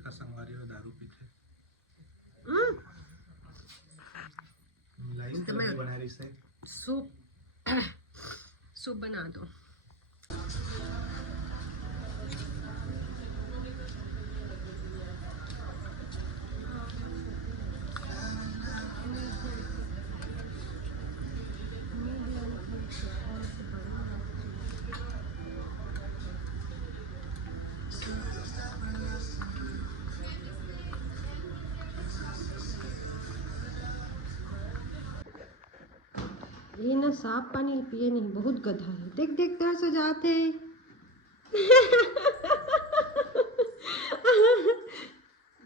देखा संगवारी और दारू पीते तो मैं बना रही से सूप बना दो। ये ना साफ पानी पिए नहीं, बहुत गधा है। देख देख तरस हो जाते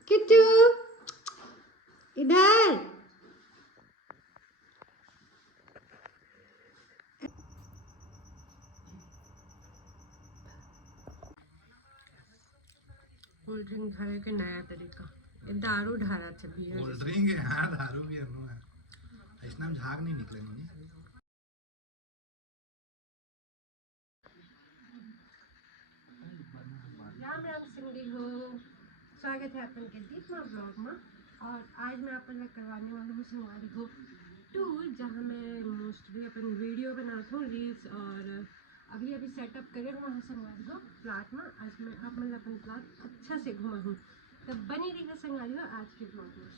किट्टू इधर। कोल्ड ड्रिंक ढारे के नया तरीका, दारू ढारा था बियर। कोल्ड ड्रिंक है हाँ, दारू भी है। ऐसा झाग नहीं निकले नहीं। राम राम सिंधी हो, स्वागत है अपन के दीपमा ब्लॉग में। और आज मैं अपन लोग करवाने वाली हूँ संगवारी हो टूर, जहाँ मैं मोस्टली अपन वीडियो बनाता हूँ रील्स। और अभी सेटअप करे हुआ है संगवारी हो प्लाट में। आज मैं आप मतलब अपन प्लाट अच्छा से घुमा हूँ, तब बनी रही संगवारी हो आज के ब्लॉग में।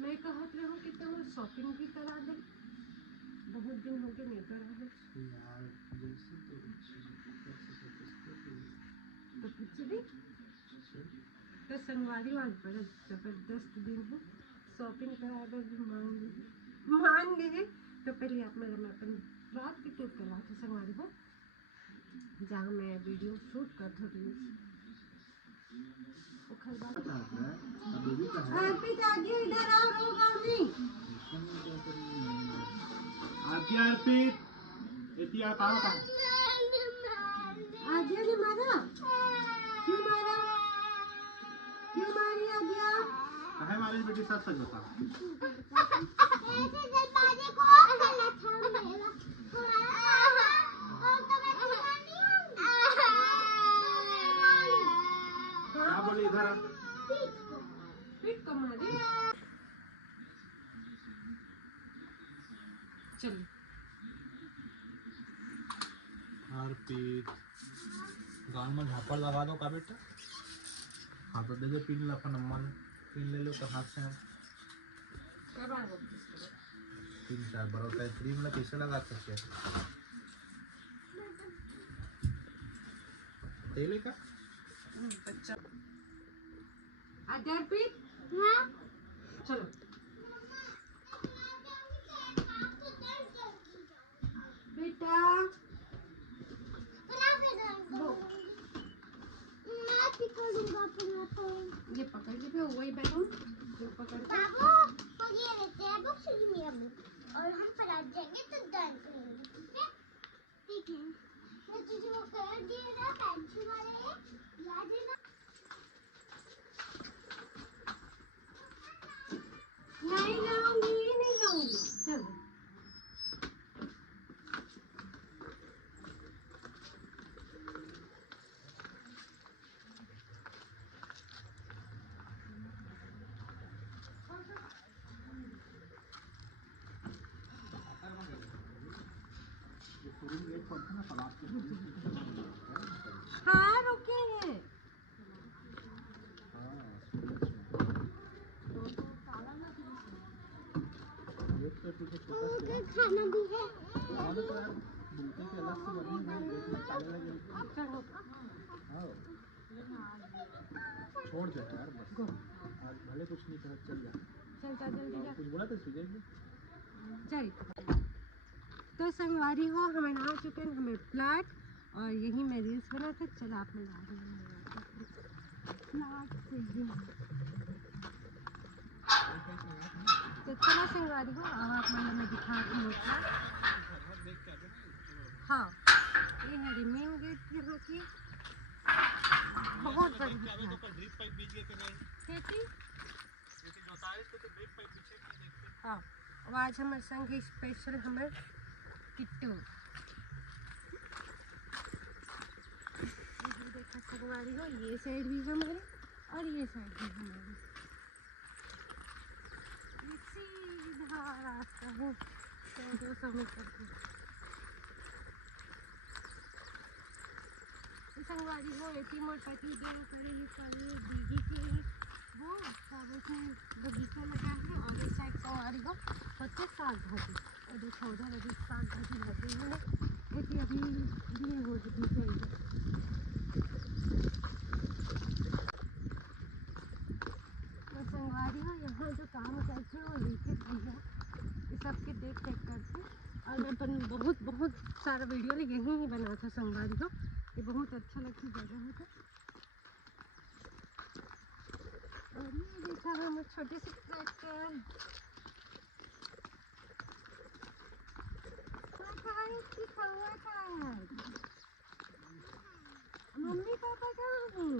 मैं कहत रही हूँ कि तुम शॉपिंग भी करा दे, बहुत दिन हो गए नहीं करा है। तो कुछ भी तो संगवारी आज बड़ा जबरदस्त दिन है, शॉपिंग करा दे मान गए। तो पहले आप मतलब मैं अपन रात की टूर करवा था संगवारी हो, जहाँ मैं वीडियो शूट करता हूँ रील्स। इधर आओ रोगामी। आद्या ने मारा? क्यों मारा? क्यों मारी आद्या? कहे मारी बेटी सच सच बता। क्या बोली इधर? पीठ को मारी। चलो हारपीट गाल में झापड़ लगा दो का बेटा। हाँ तो दे दो पिन ला अपना नंबर पिन ले लो तो हाथ से करवा दो। 3-4 बार होता है। क्रीम ला कैसे लगा सकते हैं? तेल का बच्चा आद्या पीठ। हाँ चलो बेटा ये पकड़ के भी वही बैठो जो पकड़ के। बाबू ये लेते हैं बुक से मेरा बुक और हम पढ़ाने जाएंगे तो डांस करेंगे। ठीक है मैं तुझे वो कर दिए ना पेंसिल वाले याद है ना? नहीं लाऊंगी नहीं लाऊंगी। चलो हाँ रुके हैं। उनका खाना भी है। चलो छोड़ दे यार बस। भले कुछ नहीं कर चल जा। चल जा जल्दी जा। कुछ बोला तो सुझे चल तो संगवारी हो हमें नहा चुके हैं, हमें प्लाट और यही मैं रील्स बना था। चल आप में प्लाट से ही तो चला संगवारी हो। अब आप मतलब मैं दिखाती हूँ प्लाट। हाँ ये है मेन गेट यहाँ की, बहुत बड़ी हाँ। और आज हमारे संग स्पेशल हमारे किट्टू। संगवारी हो, ये साइड भी हमारी और ये साइड भी हमारी। ये सीधा रास्ता है 1400 मीटर की। संगवारी हो एटी मोर पति देव करे कल दीदी के वो सब उसमें बगीचा लगा है और इस साइड संगवारी हो होते साग भाजी और देखो उधर अभी साग भाजी लगे हुए हैं। ऐसी अभी ये हो चुकी है इधर। तो संगवारी हो यहाँ जो काम करते हैं वो लिखित भैया ये सबके देख करते और मैं अपन बहुत सारा वीडियो यहीं ही बना था संगवारी हो। ये बहुत अच्छा लगती जगह है। और ये देखा हम छोटे से ट्रैक्टर मम्मी पापा कहाँ हैं?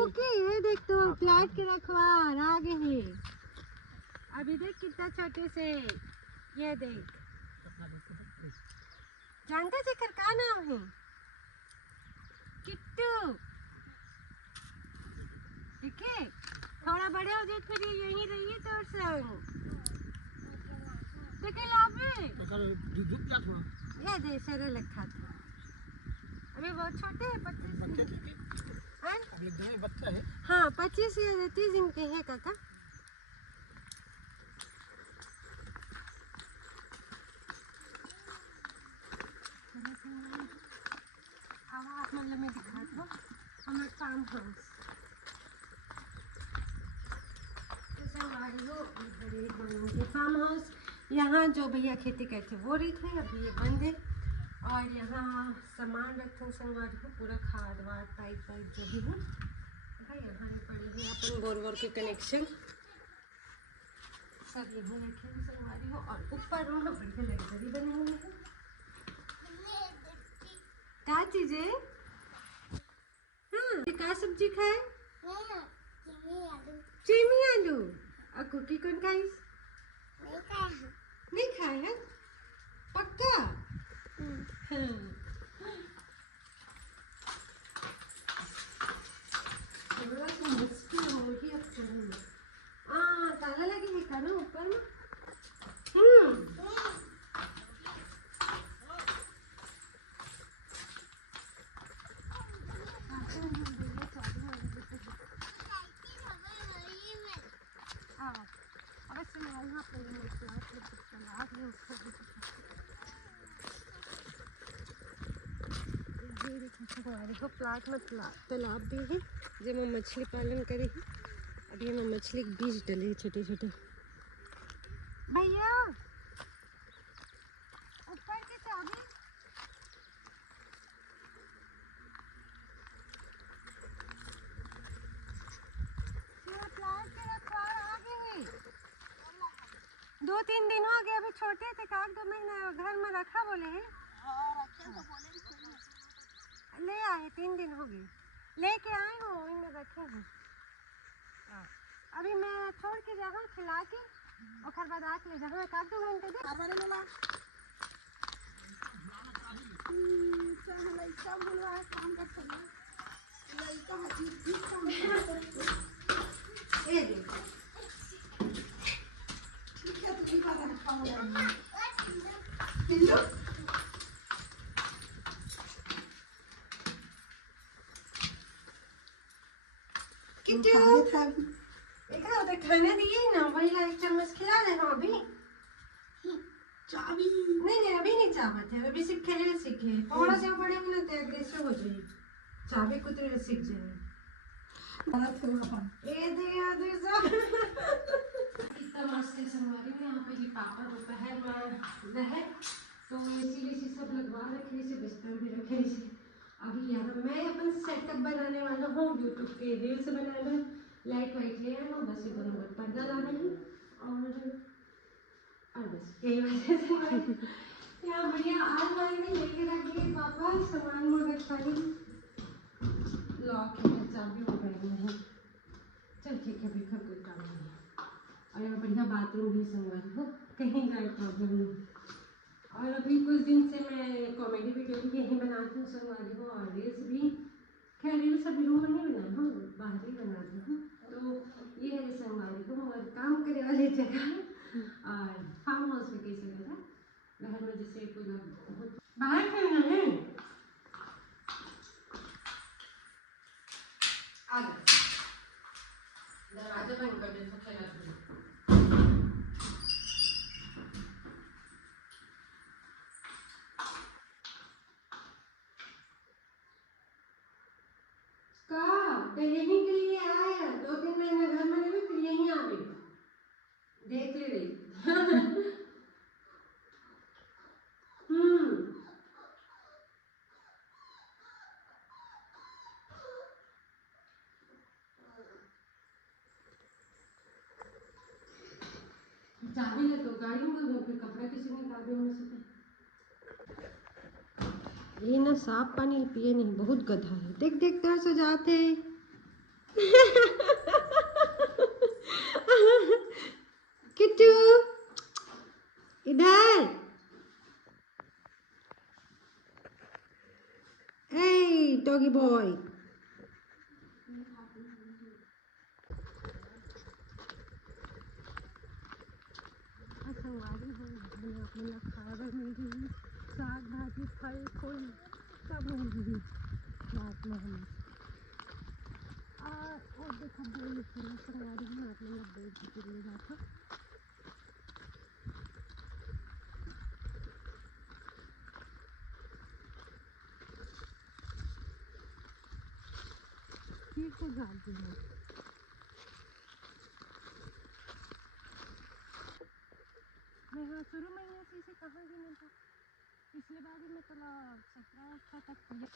ओके ये देख तो प्लाट के रखवार आ गए हैं। अभी देख कितना छोटे से ये देख जानते शेखर का नाम है? किट्टू। ठीक है थोड़ा बड़े हो जाए फिर ये यहीं रहिए तो संग देखे लाभे ये दे सरे लखा था अभी बहुत छोटे हैं 25 बच्चा है। हाँ 25 या 30 दिन के हैं काका। आप मतलब मैं दिखाता हूँ हमारे फार्म हाउस फार्म हाउस। यहाँ जो भैया खेती करते वो रही थे अभी ये बंद है और यहाँ सामान रखते हैं संगवारी को पूरा खाद वाद पाइप जो भी है यहाँ पड़ी है अपन बोर के कनेक्शन सब यहीं रखे हैं संगवारी हो। और ऊपर रूम में बढ़िया लग्जरी बने हुए हैं। क्या चीज है? हाँ क्या सब्जी खाए? चीमी आलू। और कुकी कौन खाइस? नहीं खाए है पक्का? मुश्किल हो गई अब करना। ताला लगे है का ना ऊपर में? हमारे को प्लाट में तालाब भी है जब हम मछली पालन करे हैं। अभी हम मछली के बीज डले छोटे छोटे। भैया ऊपर की चाबी प्लाट के रखवार आ गए हैं। 2-3 दिन हो गए अभी छोटे थे काक 2 महीना घर में रखा बोले हैं ले आए 3 दिन हो गए लेके आए हो इनमें रखे हैं। अभी मैं छोड़ के जहाँ खिला के और बाद आके ले जहाँ 1-2 घंटे दे खाना दिए ना वही 1 चम्मच खिला देना अभी। चाबी नहीं अभी नहीं चाहते है अभी सिर्फ खेलने सीखे थोड़ा सा बड़े होने तो एग्रेसिव हो जाए चाबी कुछ सीख जाए। कितना मस्त है संगवारी में। यहाँ पे जी पापा दोपहर में रहे तो इसीलिए सब लगवा रखे से बिस्तर भी रखे से। अभी यहाँ मैं अपन सेटअप बनाने वाला हूँ यूट्यूब पे रील्स बनाना लाइट वाइट ले आना बस ये दोनों पर्दा लाना है और बस यही वजह से यहाँ बढ़िया आज में लेके रख दिए पापा सामान में खाली लॉक है चाबी हो गई है। चल ठीक है अभी खर कोई काम नहीं है। और यहाँ बढ़िया बाथरूम भी संगवारी हो कहीं जाए प्रॉब्लम नहीं। और अभी कुछ दिन से मैं कॉमेडी वीडियो भी यहीं बनाती हूँ संगवारी को, और रील्स भी। खैर रील्स अभी रूम में नहीं बनाया हूँ, बाहर ही बनाती हूँ। तो ये है संगवारी को और काम करने वाली जगह, और फार्म हाउस में कैसे लगा बाहर में, जैसे पूरा बहुत बाहर खेलना है। आ गया दरवाजा बंद कर दे, सबसे लगा तो यहीं के लिए आया, 2-3 महीने घर में नहीं, फिर यहीं आ गई, देख ले रही। चाबी ले तो गाड़ी में दो, फिर कपड़ा किसी ने निकाल दिया में से। ये ना साफ पानी पिए नहीं, बहुत गधा है। देख देख तरह से जाते किट्टू इधर, ए डॉगी बॉय। संगवारी हो अपने खावर मिली, साग भाजी फल फूल सब मिली रात में हमें। और देखो बोल संगवारी में आप लोग बोल के लिए जाता। फिर से जाती हूँ। मैं हाँ शुरू महीने से इसे कहाँ भी नहीं था, पिछले बार भी मैं थोड़ा 17 तक किया।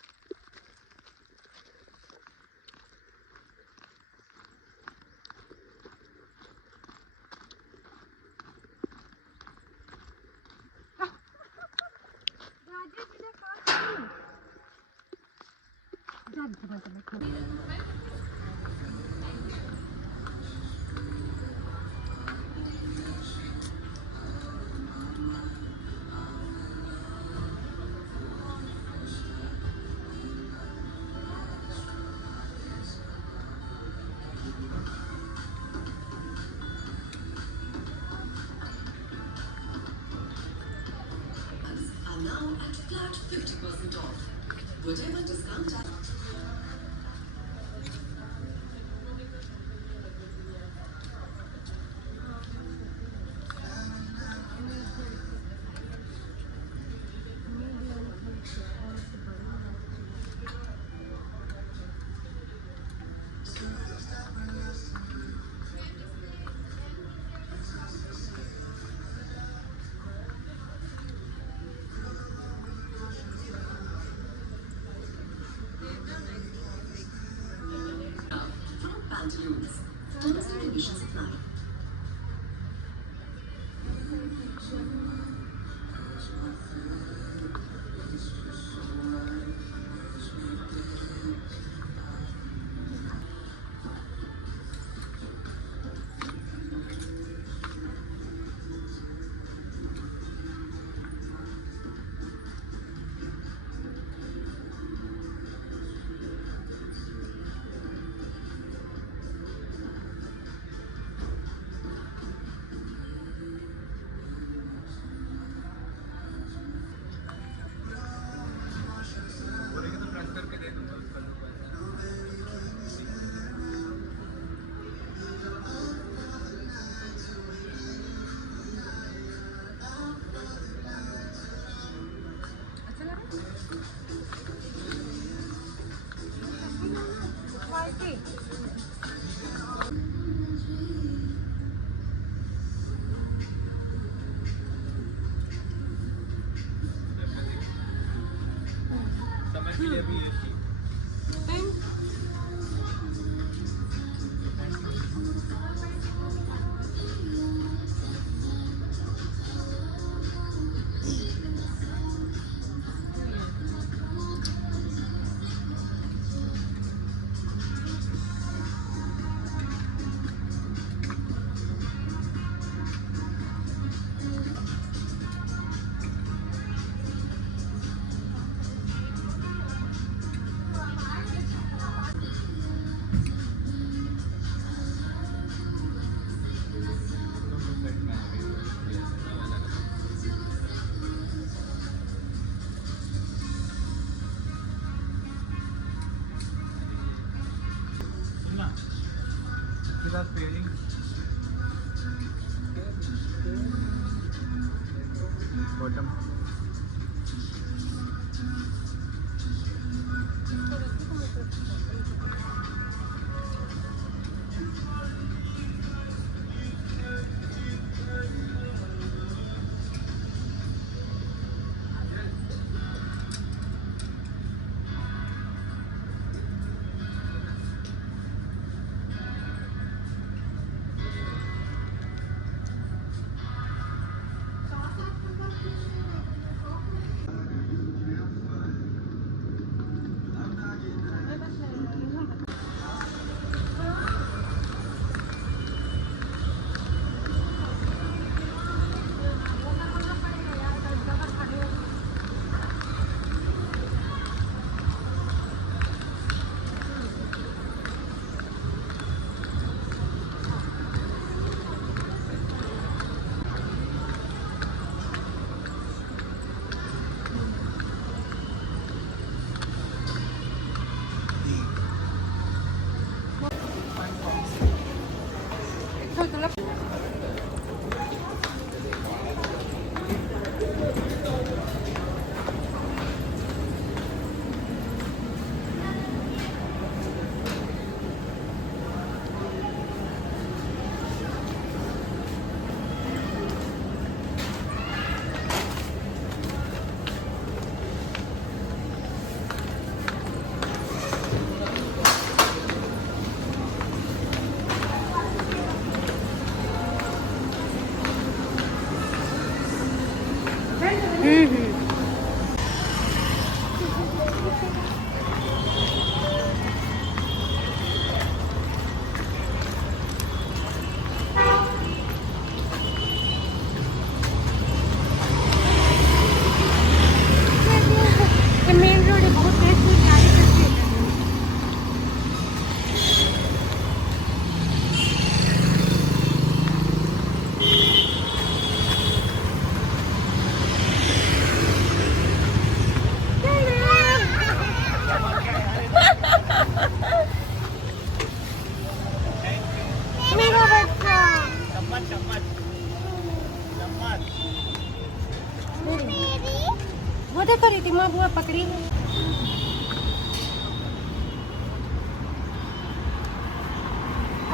Now at flat 50% off. Whatever discount pantaloons. Terms and conditions apply. समय के लिए भी ये थी। बॉटम। मेन रोड है, बहुत तेज से गाड़ी चलती है। मेरा बच्चा चम्मच चम्मच चम्मच। वो देखो रही थी माँ बुआ पकड़ी।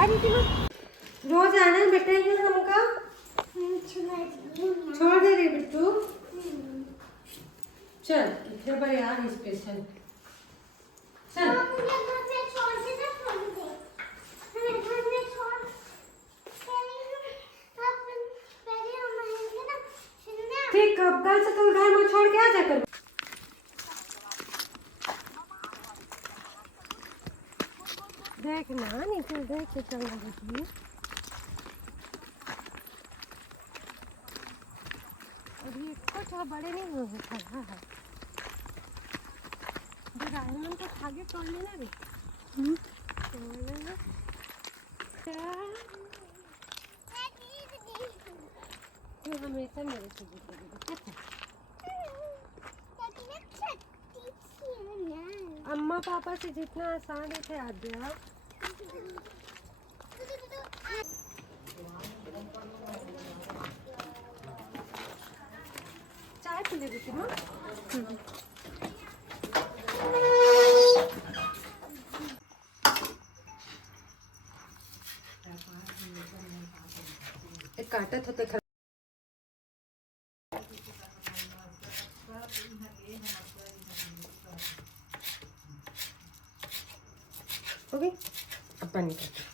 अरे रोज आना है बेटा ये हमका छोड़ दे रही बिट्टू। चल कितने बड़े यार स्पेशल। चल ठीक कब कल से तुम घर में छोड़ के आ जा कर। देखना नीचे देख के चलना देखिए। और ये कुछ बड़े नहीं हो सकता है। रायमन को आगे तोड़ लेना भी। तोड़ लेना। तू हमेशा मेरे से जीतेगी। अम्मा पापा से जितना आसान है आद्या। चाय पी ले बेटी माँ। एक काटत होते खर हो गई। अब पानी करते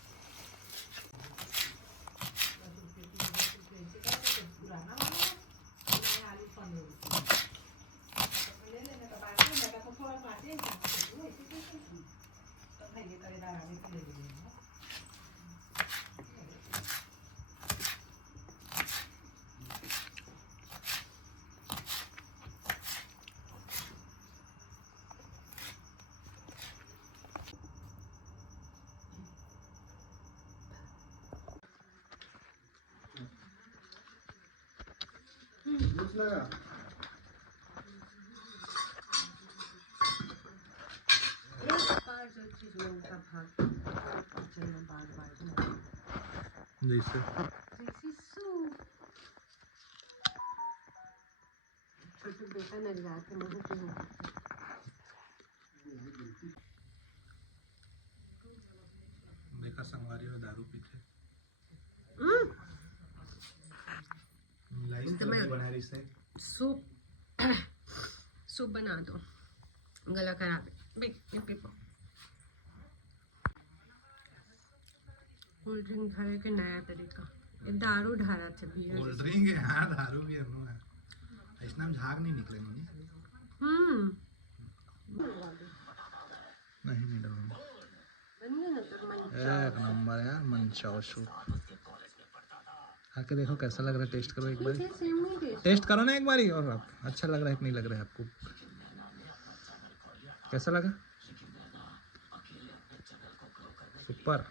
जैसे जैसे सूप छोटे बेटा लग रहा था मुझे तो देखा संगवारी में दारू पीते मिलाई तो मैं- बना रही से सूप बना दो, गला खराब है भाई। ये पी लो। कोल्ड ड्रिंक खाने के नया तरीका, ये दारू ढारा था बियर। कोल्ड ड्रिंक है हाँ, दारू भी है नो है। इसमें हम झाग नहीं निकले नहीं नहीं डालूंगा। बन गया ना तो मन एक नंबर यार मनचाओ सूप। आके देखो कैसा लग रहा है, टेस्ट करो एक बार। ठीक है, सेम नहीं टेस्ट। टेस्ट करो ना एक बारी, और आप अच्छा लग रहा है कि नहीं लग रहा है आपको, कैसा लगा? सुपर।